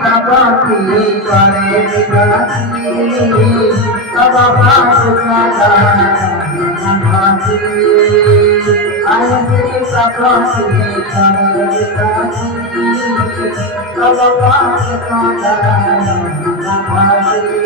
तपती करे विकासी तब बात का भाती आयसी तपती करे विकासी तब बात का भाती